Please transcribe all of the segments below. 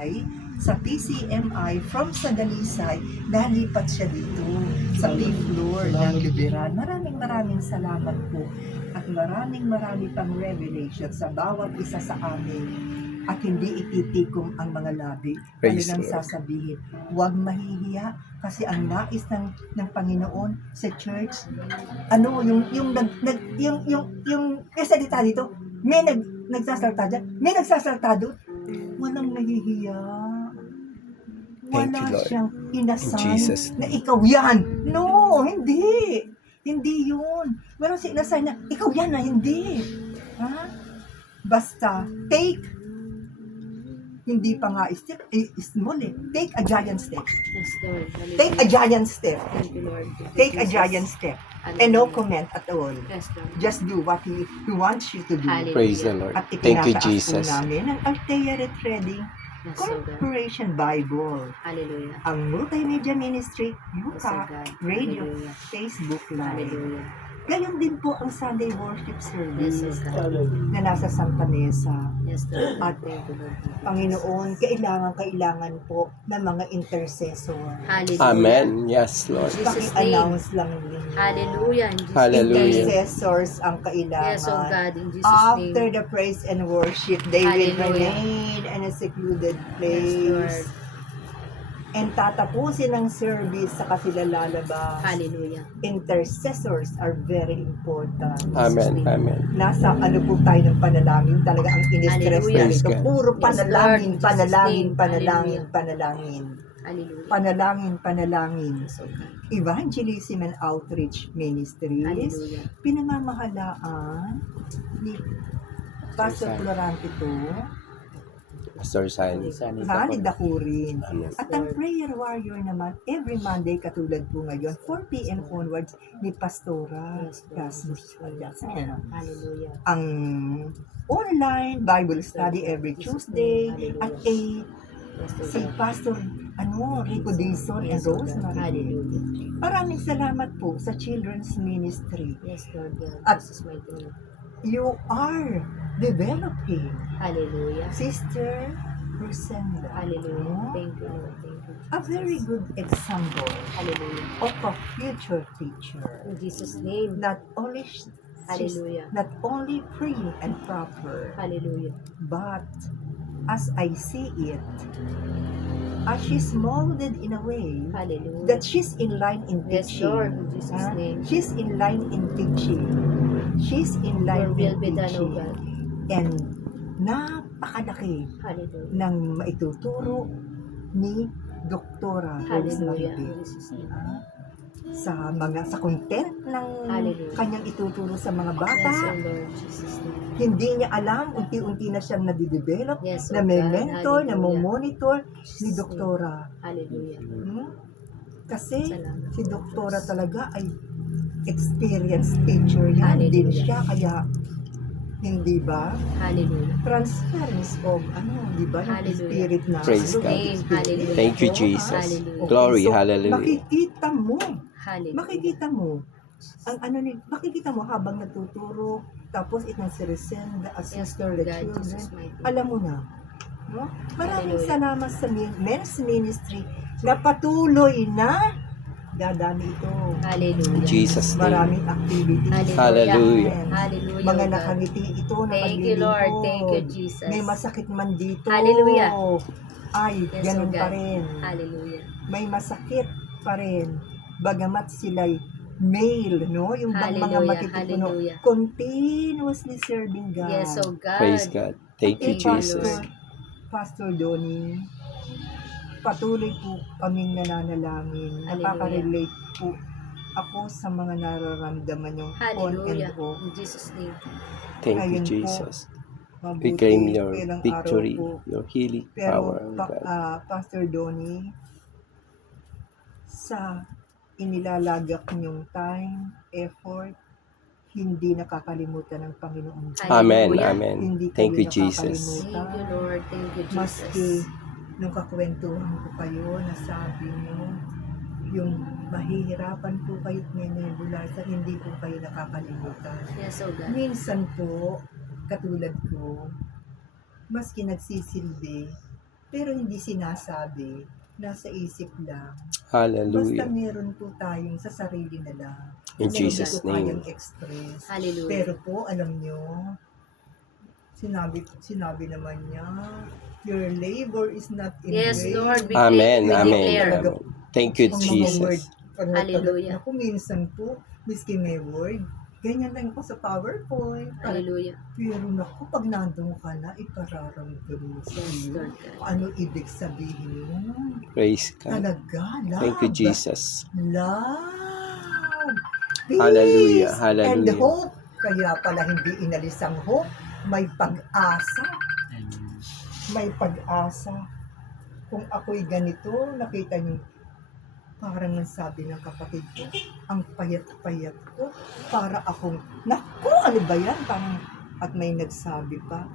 ay sa PCMI from sa Dalisay, nalipat siya dito sa fifth floor ng Liberal. Maraming salamat po at marami pang revelation sa bawat isa sa amin. At hindi ititikom ang mga labi. Praise Talagang the Lord. sasabihin, huwag mahihiya kasi ang nais ng Panginoon sa church, yung salita dito, may nagsasalta dyan, may nagsasalta doon, walang nahihiya. Thank you, Wala Lord. siyang In inassign Jesus' na name. ikaw yan. No, hindi. Hindi yun. Walang sinassign na ikaw yan na hindi. Ha? Basta, hindi pa nga small eh. Take a giant step. Yes, Lord. Hallelujah. Take a giant step. Thank you, Lord. Thank you, Take a Jesus. giant step. Hallelujah. And no comment at all. Yes, Lord. Just do what He wants you to do. Hallelujah. Praise the Lord. At Thank you, itinataas po Jesus. namin ang Althea Reading Yes, oh God. Corporation Bible. Hallelujah. Ang Multimedia Ministry, Yes, oh Yuka, God. Radio, Hallelujah. Facebook Live. Hallelujah. Gayon din po ang Sunday Worship Yes, Service oh God. na nasa Santa Mesa. Yes, Lord. At Thank you, Lord. Panginoon, kailangan po ng mga intercessor. Hallelujah. Amen. Yes, Lord. Jesus' Paki-announce lang ninyo. Hallelujah. In Jesus' Hallelujah. name. Intercessors ang kailangan. Yes, oh God. In Jesus' After name. the praise and worship, they will Hallelujah. remain in a secluded Yes, place. Lord. And tatapusin ang service sa sila lalabas. Hallelujah. Intercessors are very important. Amen. Amen. Nasa po tayo ng panalangin, talaga ang in-stress Hallelujah. na ito. Praise God. Puro Yes, panalangin, Lord. In Jesus' panalangin, name. panalangin, Hallelujah. panalangin. Hallelujah. Panalangin. Yes, oh God. Evangelism and Outreach Ministries, Hallelujah. pinamamahalaan ni Pastor Florante to, Pastor Sani. Rani Dakurin. Amen. At ang prayer warrior naman, every Monday, katulad po ngayon, 4 p.m. onwards, ni Pastora Yes, Lord. Rasmus Pagyasan. Hallelujah. Ang online Bible study every Tuesday at 8, Yes, oh si God. Pastor Rico Dizon and Yes, oh God. Rosemary. Hallelujah. Maraming salamat po sa Children's Ministry. Yes, Lord God. At- Jesus' mighty name. You are developing Hallelujah. Sister Rosenda. Hallelujah. Thank you, Lord. Thank you. A very good example Hallelujah. of a future teacher. In Jesus' name. Not only Hallelujah. not only free and proper, Hallelujah. but as I see it, as she's molded in a way Hallelujah. that she's in line in Yes, teaching. Lord. In Jesus' Ah, name. she's in line in teaching. She's in line Your will in be done, O teaching. God. And napakalaki Hallelujah. ng maituturo ni Doktora Hallelujah. Rosemary In Jesus' name. sa content ng Hallelujah. kanyang ituturo sa mga bata. Yes, O Lord. Jesus' name. Hindi niya alam, unti-unti na siyang nadidevelop, Yes, O na may God. mentor, na Hallelujah. monitor ni Jesus' name. Doktora. Hallelujah. Kasi Salamat. si Doktora talaga ay experienced teacher yan din Hallelujah. siya, kaya hindi ba? Hallelujah. Transference of di ba, ng Hallelujah. spirit na Praise God. Name. Hallelujah. Thank you, Oo, Jesus. Hallelujah. Glory. So, Hallelujah. makikita mo Hallelujah. makikita mo habang natuturo, tapos itong si Resenda, Yes, assistant Lord the God. children, Jesus' mighty name. alam mo na. No? Maraming Hallelujah. salamat sa men's ministry na patuloy na dadami ito. In Hallelujah. Jesus' name. Maraming activities. Hallelujah. Hallelujah. Mga O God. nakangiti ito na Thank you, Lord. maglilingkod. Thank you, Jesus. May masakit man dito. Hallelujah. Ay, Yes, ganun O pa God. rin. Hallelujah. May masakit pa rin. Bagamat sila'y male, no? Yung bang mga Hallelujah. matitituno, Hallelujah. continuously serving God. Yes, O God. Praise God. Thank you, Thank you, Jesus. Lord. Pastor Donnie, patuloy po kaming nananalangin. Hallelujah. Nakaka-relate po ako sa mga nararamdaman yung on and Hallelujah. off. In Jesus' name. Thank you, Ayun po. Jesus. Mabuti, We claim your ilang victory, araw po. your healing Pero power, oh God. Pastor Donnie, sa inilalagak niyong time, effort, hindi nakakalimutan ng Panginoon. Amen. Hallelujah. Amen. Hindi Thank kayo you, Jesus. nakakalimutan. Thank you, Lord. Thank you, Maski Jesus. nung kakwentuhan ko kayo, nasabi niyo, yung mahihirapan po kayo at may nebulasa, hindi po kayo nakakalimutan. Yes, O God. Minsan po, katulad ko, maski nagsisilbi, pero hindi sinasabi, nasa isip lang. Basta Hallelujah. meron po tayong sa sarili na lang. In na Jesus' hindi ko name. kayang express. Hallelujah. Pero po, alam nyo, sinabi naman niya, your labor is not in Yes, vain. Lord. We Amen. we Amen. declare. Amen. Thank you, Ang mga word, Jesus. Hallelujah. Ako minsan po, miski may word, ganyan lang ako sa PowerPoint. Hallelujah. Pero naku, pag nandun ka na, ipararamdam mo sa Yes, iyo. Lord God. Ano ibig sabihin nun? Praise God. Talaga, love. Thank you, Jesus. Love. Peace. Hallelujah. And Hallelujah. hope. Kaya pala hindi inalis ang hope. May pag-asa. May pag-asa. Kung ako'y ganito, nakita niyo, parang nasabi ng kapatid ko, ang payat-payat ko, para akong, naku, ano ba yan? Parang, at may nagsabi pa,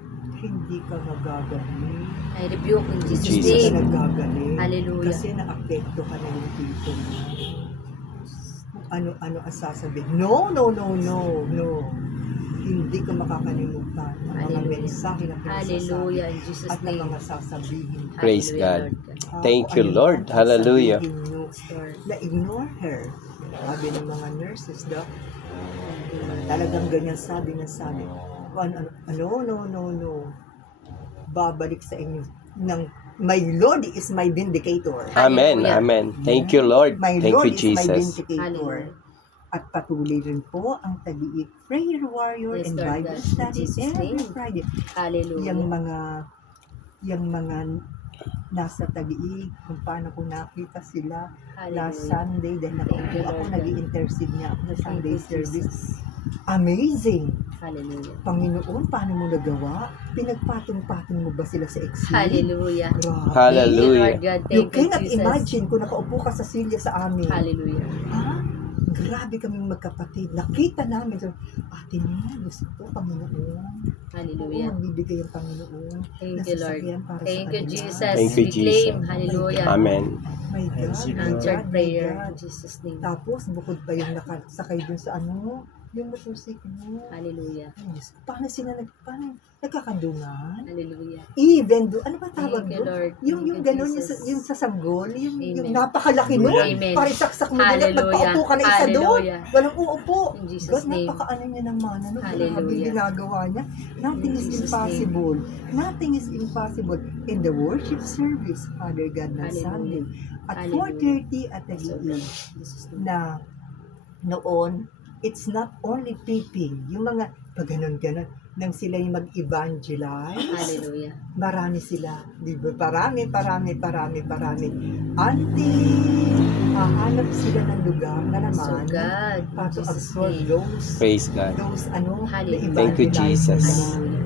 hindi ka magagaling. I rebuke in Jesus' Jesus. Hindi ka name. nagagaling. Hallelujah. Kasi naapekto ka na yung tito mo. Kung ano-ano ang sasabihin. No. Hindi ko makakalimutan ang mga Hallelujah. mensahe na pinasasabi Hallelujah in Jesus' at ang name. mga sasabihin. Praise Hallelujah, God. Lord God. Thank you, Ano Lord. ang Hallelujah. sasabihin nyo, Yes, Lord. na-ignore her. Sabi ng mga nurses, talagang ganyan sabi. No. Babalik sa inyo ng my Lord is my vindicator. Amen. Hallelujah. Amen. Thank you, Lord. My Thank Lord you, is my Jesus. vindicator. Hallelujah. At patuloy rin po ang Tagiig Prayer Warrior Yes, and Lord Bible God. Studies In Jesus' every name. Friday. Hallelujah. Yung mga nasa Tagiig, kung paano ko nakita sila last Hallelujah. Sunday, dahil Thank you, ako Lord nag-i-intercede niya ako sa Thank Sunday you, service. Jesus. Amazing! Hallelujah. Panginoon, paano mo nagawa? Pinagpatong-patong mo ba sila sa exil? Hallelujah. Grabe. Hallelujah. Thank you, Lord God. You Thank you, cannot Jesus. imagine kung nakaupo ka sa silya sa amin. Hallelujah. Ha? Grabe kaming magkapatid. Nakita namin. So, Ate Nina, gusto ko, Panginoon. Hallelujah. Oo, magbibigay ang Panginoon. Thank you, Lord. Nasasakyan para sa Thank you, kanila. Jesus. Thank you, We claim. Jesus. Hallelujah. Amen. My God, my Answered God, my prayer. God. In Jesus' name. Tapos, bukod pa yung nakasakay dun sa yung motorcycle mo. Hallelujah. Yes. Paano nagkakandungan? Hallelujah. Even do, ano ba tawag Thank you, doon? Lord. Yung Thank you, gano'n, Jesus. yung sa sanggol, yung Amen. napakalaki nun. Amen. Parisaksak mo din at Hallelujah. nagpaupo ka na isa doon. Hallelujah. Walang uupo. In Jesus' God, name. napakaano niya naman. Ano, grabe Hallelujah. ginagawa niya. Nothing In is Jesus' impossible. Nothing is impossible. In the worship service, Father God, na Hallelujah. Sunday, at Hallelujah. 4:30 at the So, evening, Jesus' name. na noon, it's not only peeping, yung mga pag-ganon-ganon, nang sila yung mag-evangelize, Hallelujah. marami sila, di ba? Parami. Until hahanap sila ng lugar na So naman God. In para to Jesus' absorb name. Praise God. those Hallelujah. Thank you, Jesus. Hallelujah.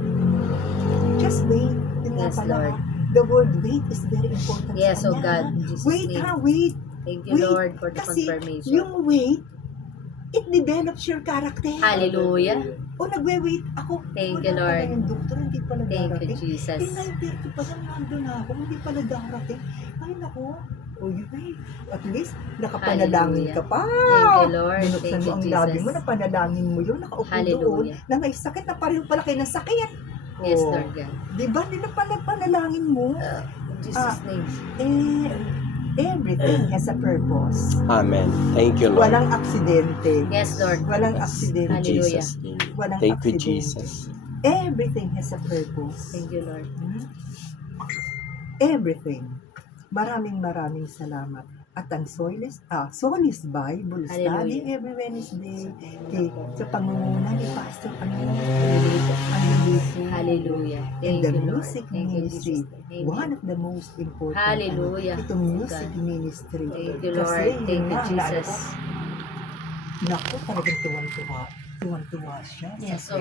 Just wait. Yun nga Yes, pala, Lord. the word wait is very important Yes, sa oh kanya. God. In Jesus' Wait name. wait. Thank you, Wait, Lord, for the kasi confirmation. yung wait, it develops your character. Hallelujah. O nagwe-wait ako. Thank wala you, pala Lord. yung doktor, hindi pala Thank you, darating. Jesus. 9:30 pa lang nandun ako, hindi pala darating. Ay naku, o yun ay, at least nakapanalangin ka pa. Thank you, Lord. Binuksan Thank mo you, ang labi mo, Jesus. napanalangin mo yun, nakaupo doon, Hallelujah. na may sakit na pareho pala kayo ng sakit. Yes, Oh, Lord God. di ba, hindi na pala panalangin mo? In Jesus' name. Everything has a purpose. Amen. Thank you, Lord. Walang aksidente. Yes, Lord. Walang In aksidente. Hallelujah. Jesus' name. Walang Thank you, aksidente. Jesus. Everything has a purpose. Thank you, Lord. Everything. Maraming salamat. At ang Solis Bible Study Hallelujah. every Wednesday sa pangunguna ni Pastor Hallelujah. in Thank the you, Lord. music Thank you, ministry. Jesus. Amen. One of the most important. Hallelujah. Itong music God. ministry. Thank you, Kasi Lord. yun Thank you, nga, Jesus. Naku, talagang tuwang-tuwa siya. Yes, sa oh